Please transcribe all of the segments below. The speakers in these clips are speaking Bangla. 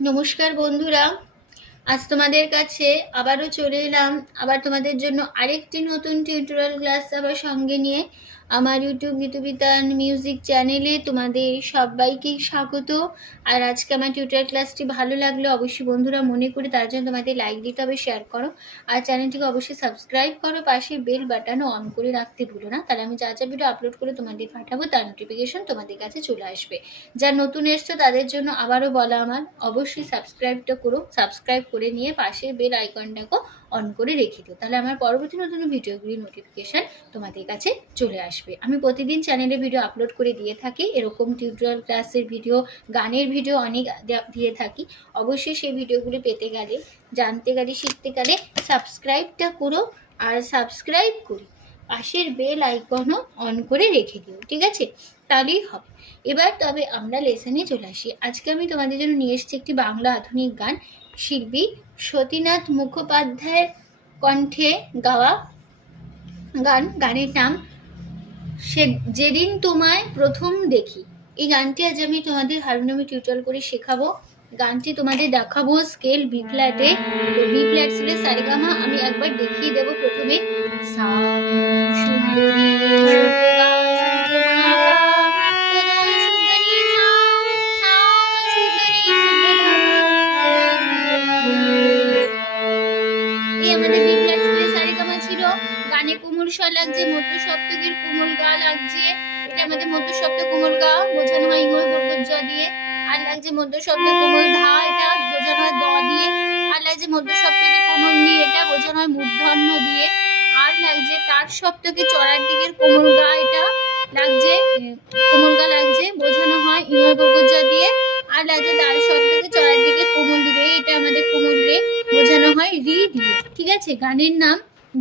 নমস্কার বন্ধুরা, আজ তোমাদের কাছে আবারও চলে এলাম। আবার তোমাদের জন্য আরেকটি নতুন টিউটোরিয়াল ক্লাস আবার সঙ্গে নিয়ে আমার ইউটিউব গীতবিতান মিউজিক চ্যানেলে তোমাদের সবাইকে স্বাগত। আর আজকে আমার টিউটোরিয়াল ক্লাসটি ভালো লাগলে অবশ্যই বন্ধুরা মনে করে তার জন্য তোমাদের লাইক দিতে হবে, শেয়ার করো আর চ্যানেলটিকে অবশ্যই সাবস্ক্রাইব করো, পাশে বেল বাটনও অন করে রাখতে ভুলো না। তাহলে আমি যা যা ভিডিও আপলোড করে তোমাদের পাঠাবো তার নোটিফিকেশন তোমাদের কাছে চলে আসবে। যারা নতুন এসছো তাদের জন্য আবারও বলা আমার, অবশ্যই সাবস্ক্রাইবটা করো, সাবস্ক্রাইব করে নিয়ে পাশে বেল আইকনটাকে অন করে রেখে দিও, তাহলে আমার পরবর্তী নতুন ভিডিওগুলির নোটিফিকেশান তোমাদের কাছে চলে আসবে। আমি প্রতিদিন চ্যানেলে ভিডিও আপলোড করে দিয়ে থাকি, এরকম টিউটোরিয়াল ক্লাসের ভিডিও, গানের ভিডিও অনেক দিয়ে থাকি। অবশ্যই সেই ভিডিওগুলি পেতে গেলে, জানতে গেলে, শিখতে গেলে সাবস্ক্রাইবটা করো আর সাবস্ক্রাইব করে পাশের বেল আইকনও অন করে রেখে দিও, ঠিক আছে? তাহলেই হবে। এবার তবে আমরা লেসনে চলে আসি। আজকে আমি তোমাদের জন্য নিয়ে এসেছি একটি বাংলা আধুনিক গান, শিল্পী সতীনাথ মুখোপাধ্যায়ের কণ্ঠে গাওয়া গান। গানের নাম যেদিন তোমায় প্রথম দেখি। এই গানটি আজ আমি তোমাদের হারমোনিয়ামে টিউটোরিয়াল করে শেখাবো। গানটি তোমাদের দেখাবো স্কেল বি ফ্ল্যাটে। তো বি ফ্ল্যাট স্কেলে সারেগামা আমি একবার দেখিয়ে দেবো। প্রথমে সা সুন্দরী গানে কোমল স্বর লাগছে, মধ্য সপ্তকের কোমল গা লাগছে, এটা আমাদের মধ্য সপ্তক কোমল গা, বোঝানো হয় ইময় বর্গজ জ দিয়ে। আর লাগছে মধ্য সপ্তক কোমল ধা, এটা বোঝানো হয় দ দিয়ে। আর লাগছে মধ্য সপ্তকে কোমল নি, এটা বোঝানো হয় মূর্ধন্য দিয়ে। আর লাগছে তার সপ্তকে চড়ার দিকের কোমল গা, এটা লাগছে কোমল গা লাগছে, বোঝানো হয় ইময় বর্গজ জ দিয়ে। আর লাগছে তার সপ্তকে চড়ার দিকে কোমল রে, এটা আমাদের কোমল রে, বোঝানো হয় রি দিয়ে। ঠিক আছে? গানের নাম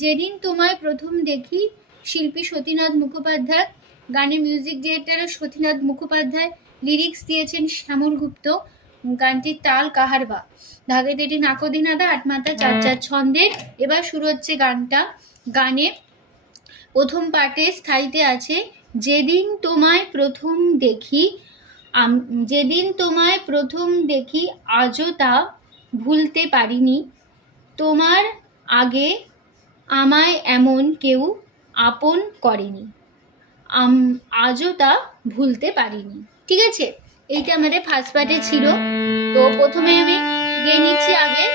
যেদিন তোমায় প্রথম দেখি, শিল্পী সতীনাথ মুখোপাধ্যায়, গানের music director Satinath Mukhopadhyay, lyrics দিয়েছেন শ্যামল গুপ্ত। গানটির তাল কাহারবা, ধাগে তেটি নাকদিনাদা, আটমাতা চার চার ছন্দের। এবার শুরু হচ্ছে গানটা। গানে প্রথম পার্টে স্থায়ীতে আছে যেদিন তোমায় প্রথম দেখি, যেদিন তোমায় প্রথম দেখি আজও তা ভুলতে পারিনি, তোমার আগে আমায় এমন কেউ আপন করেনি, আজও তা ভুলতে পারিনি। ঠিক আছে? এইটা আমাদের ফার্স্ট পার্টে ছিল। তো প্রথমে আমি গেয়ে নিচ্ছি আগে।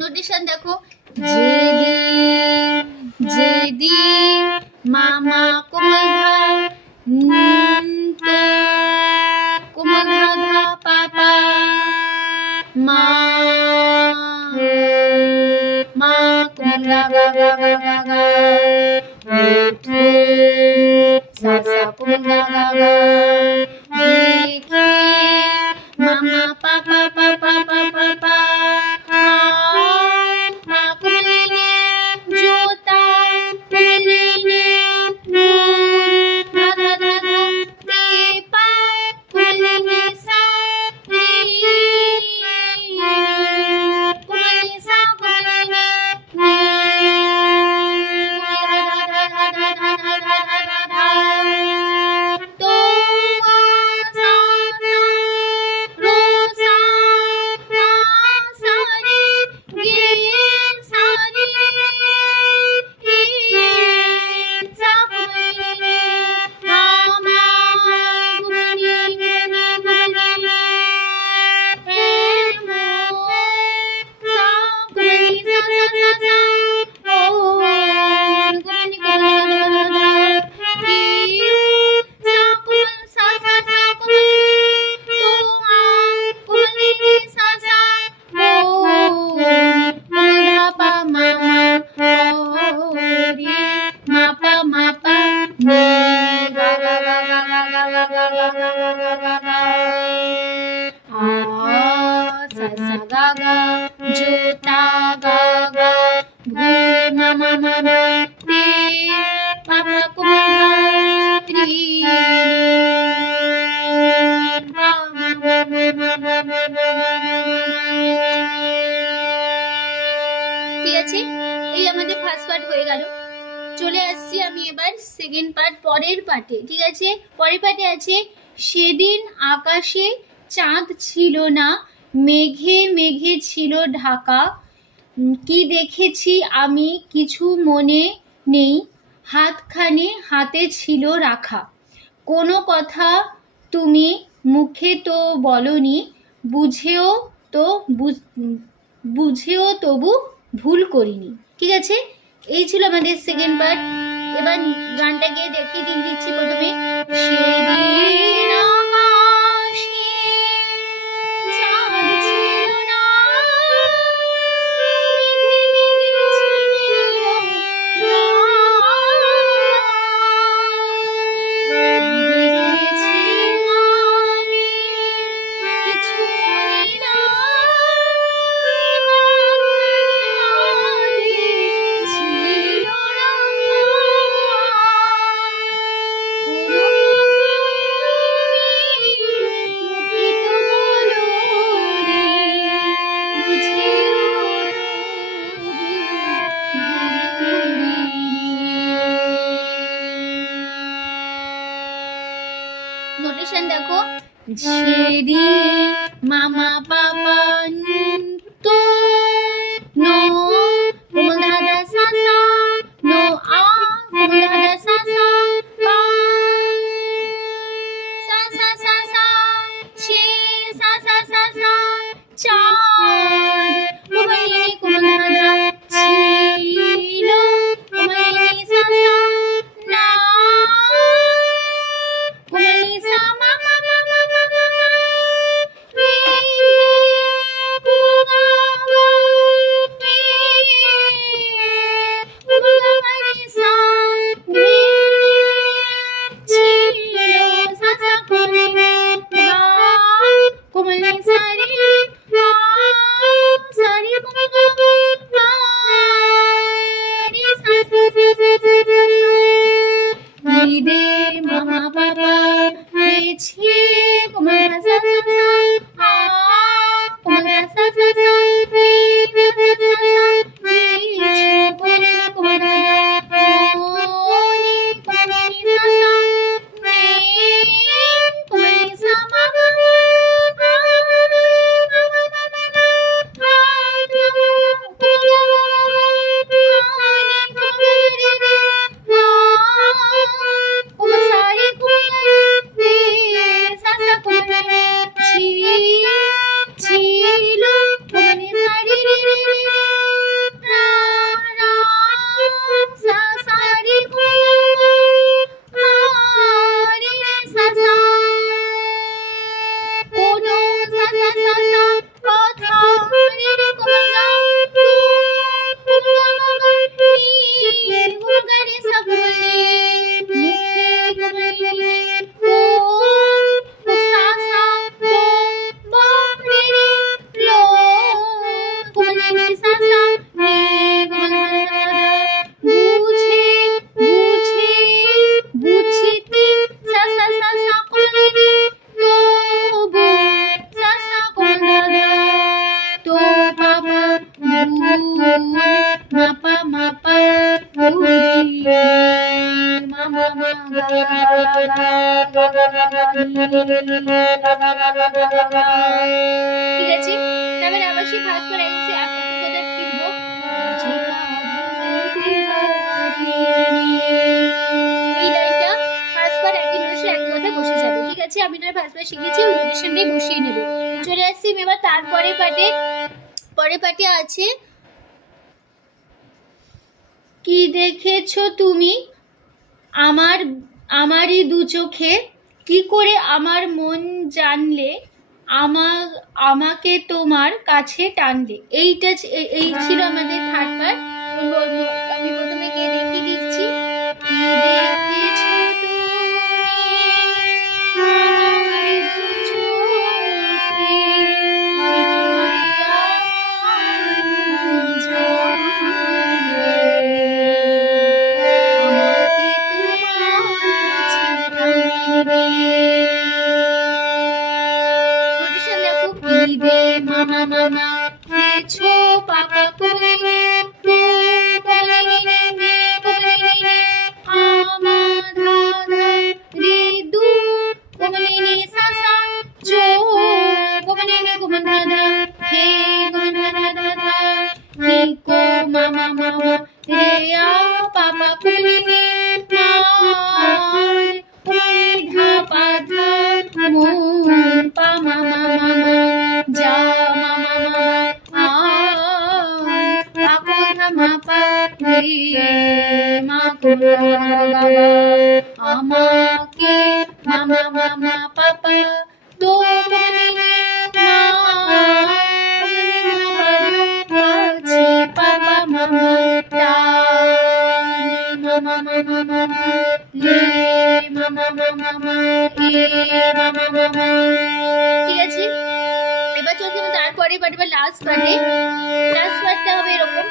নোটেশন দেখো, যেদিন যেদিন মামা কোমল ধা কোমল ধা ধা পাপা মা মা কোমল গা গা গা গা গা গা সা সা কোমল গা গা গা দেখি মামা পাপা পাপা পাপা পা তোমায় সেকেন্ড পার্ট পরের পার্টে, ঠিক আছে। পরের পার্টে আছে, সেদিন আকাশে চাঁদ ছিল না, মেঘে মেঘে ছিল ঢাকা, কি দেখেছি আমি কিছু মনে নেই, হাতখানি হাতে ছিল রাখা, কোনো কথা তুমি মুখে তো বলনি, বুঝেও তবু ভুল করিনি। ঠিক আছে, এই ছিল আমাদের সেকেন্ড পার্ট। এবার গানটাকে দেখিয়ে দিচ্ছি। প্রথমে সেদিন আকাশে চাঁদ ছিল না, নোটেশন দেখো, সেদিন মামা পাপা তো নো কোমল দাদা সাসা নো আ কোমল দাদা সাসা পা সাসা সাসা শে সাসা সাসা চাঁদ কোমলিনী কোমল দাদা ছিল কোমলিনী সাসা না কোমলিনী সা মা মা মা মা মা মা মা রে রে গা গা রে গা গা রে সা রে ছিল সাসা কোমলিনী ধা কোমলিনী সা রে ধা সা রে গা গা ধা রে সা সা সা সা সা দে মামা বাবা পেছে কোমল সা সা সা আ কোমল সা সা সা রে সা সা সা সা রে কোমল কোমল কোনি কোনি সা সা রে কোমল সা মা মা মা ঠিক আছে। তারপরে আবার সেই ফার্স্ট করে এসে একটা কথা ফিরবো, এই লাইনটা ফার্স্ট বার একই নোটেশন একই কথা বসে যাবে। ঠিক আছে, আমি না ফার্স্ট বার শিখেছি, ওই নোটেশনটাই বসিয়ে নেবে। চলে আসছি এবার তারপরে পার্টে। পরের পার্টে আছে, কি দেখেছো তুমি আমারই দু চোখে, কি করে আমার মন জানলে, আমাকে তোমার কাছে টানলে। এইটা এই ছিল আমাদের থার্ড পার্ট। আমি প্রথমে গিয়ে দেখিয়ে দিচ্ছি, কি দেখেছো মামা মামা কিছু পাপা কোলে তো কোলে নে কোলে নে আমার ঠিক আছে, এবার চলছে তারপরে বাট এবার লাস্ট পার্টটা হবে এরকম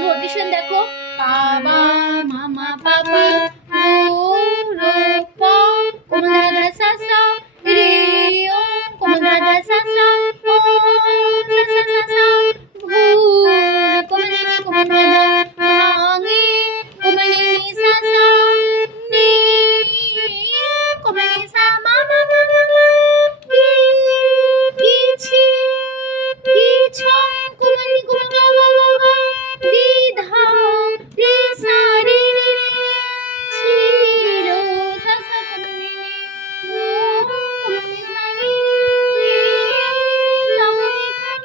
নোটেশন দেখো, বাবা মামা পাপা রো পা কোমলা সা সা রে ও কোমলা সা সা ও সা সা সা ভু কোমলা কোমলা ভাঙে কোমলা সা সা নি কোমলা সা মামা মামা কিছি কিছো কোমলা কোমলা দিধা রে সা রে রে ছিলো সা সা কোমনি ও কোমনি সা রে সা কোমনি সা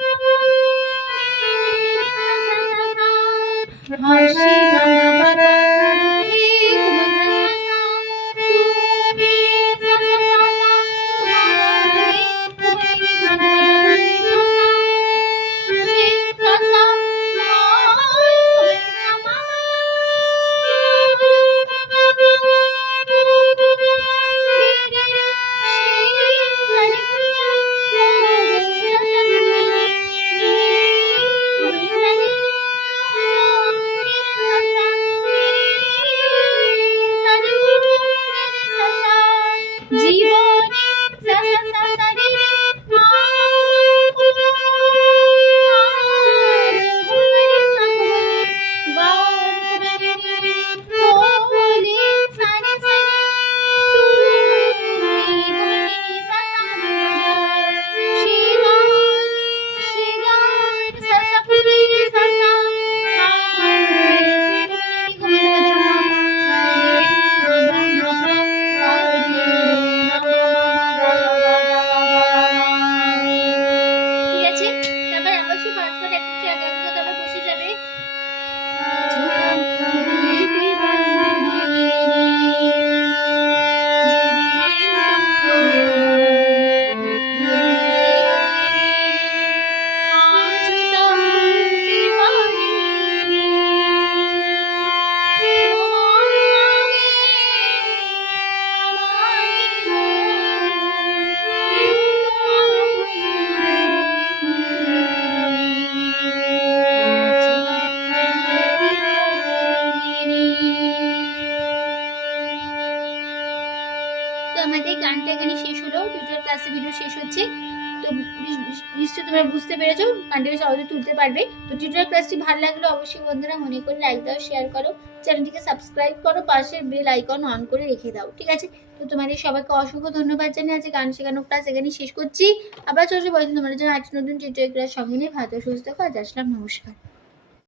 সা সা হাসি বাবা হে কোমনি সা সা তুমি সা সা সা সা রে কোমনি কোমনি সা সা রে সা সা আমাদের গানটা এখানে শেষ হলো, টিউটোরিয়াল ক্লাসে ভিডিও শেষ হচ্ছে। তো নিশ্চয়ই তোমরা বুঝতে পেরেছো, গানটা সহজে তুলতে পারবে। তো টিউটোরিয়াল ক্লাসটি ভালো লাগলে অবশ্যই বন্ধুরা মনে করে লাইক দাও, শেয়ার করো, চ্যানেলটিকে সাবস্ক্রাইব করো, পাশের বেল আইকন অন করে রেখে দাও, ঠিক আছে? তো তোমাদের সবাইকে অসংখ্য ধন্যবাদ জানিয়ে আজকে গান শেখানো ক্লাস এখানে শেষ করছি। আবার চলছে বলছি তোমাদের জন্য আজকে নতুন টিউটোরিয়াল ক্লাস সঙ্গে নিয়ে ভালো সুস্থ থাকো। আজ আসলাম, নমস্কার।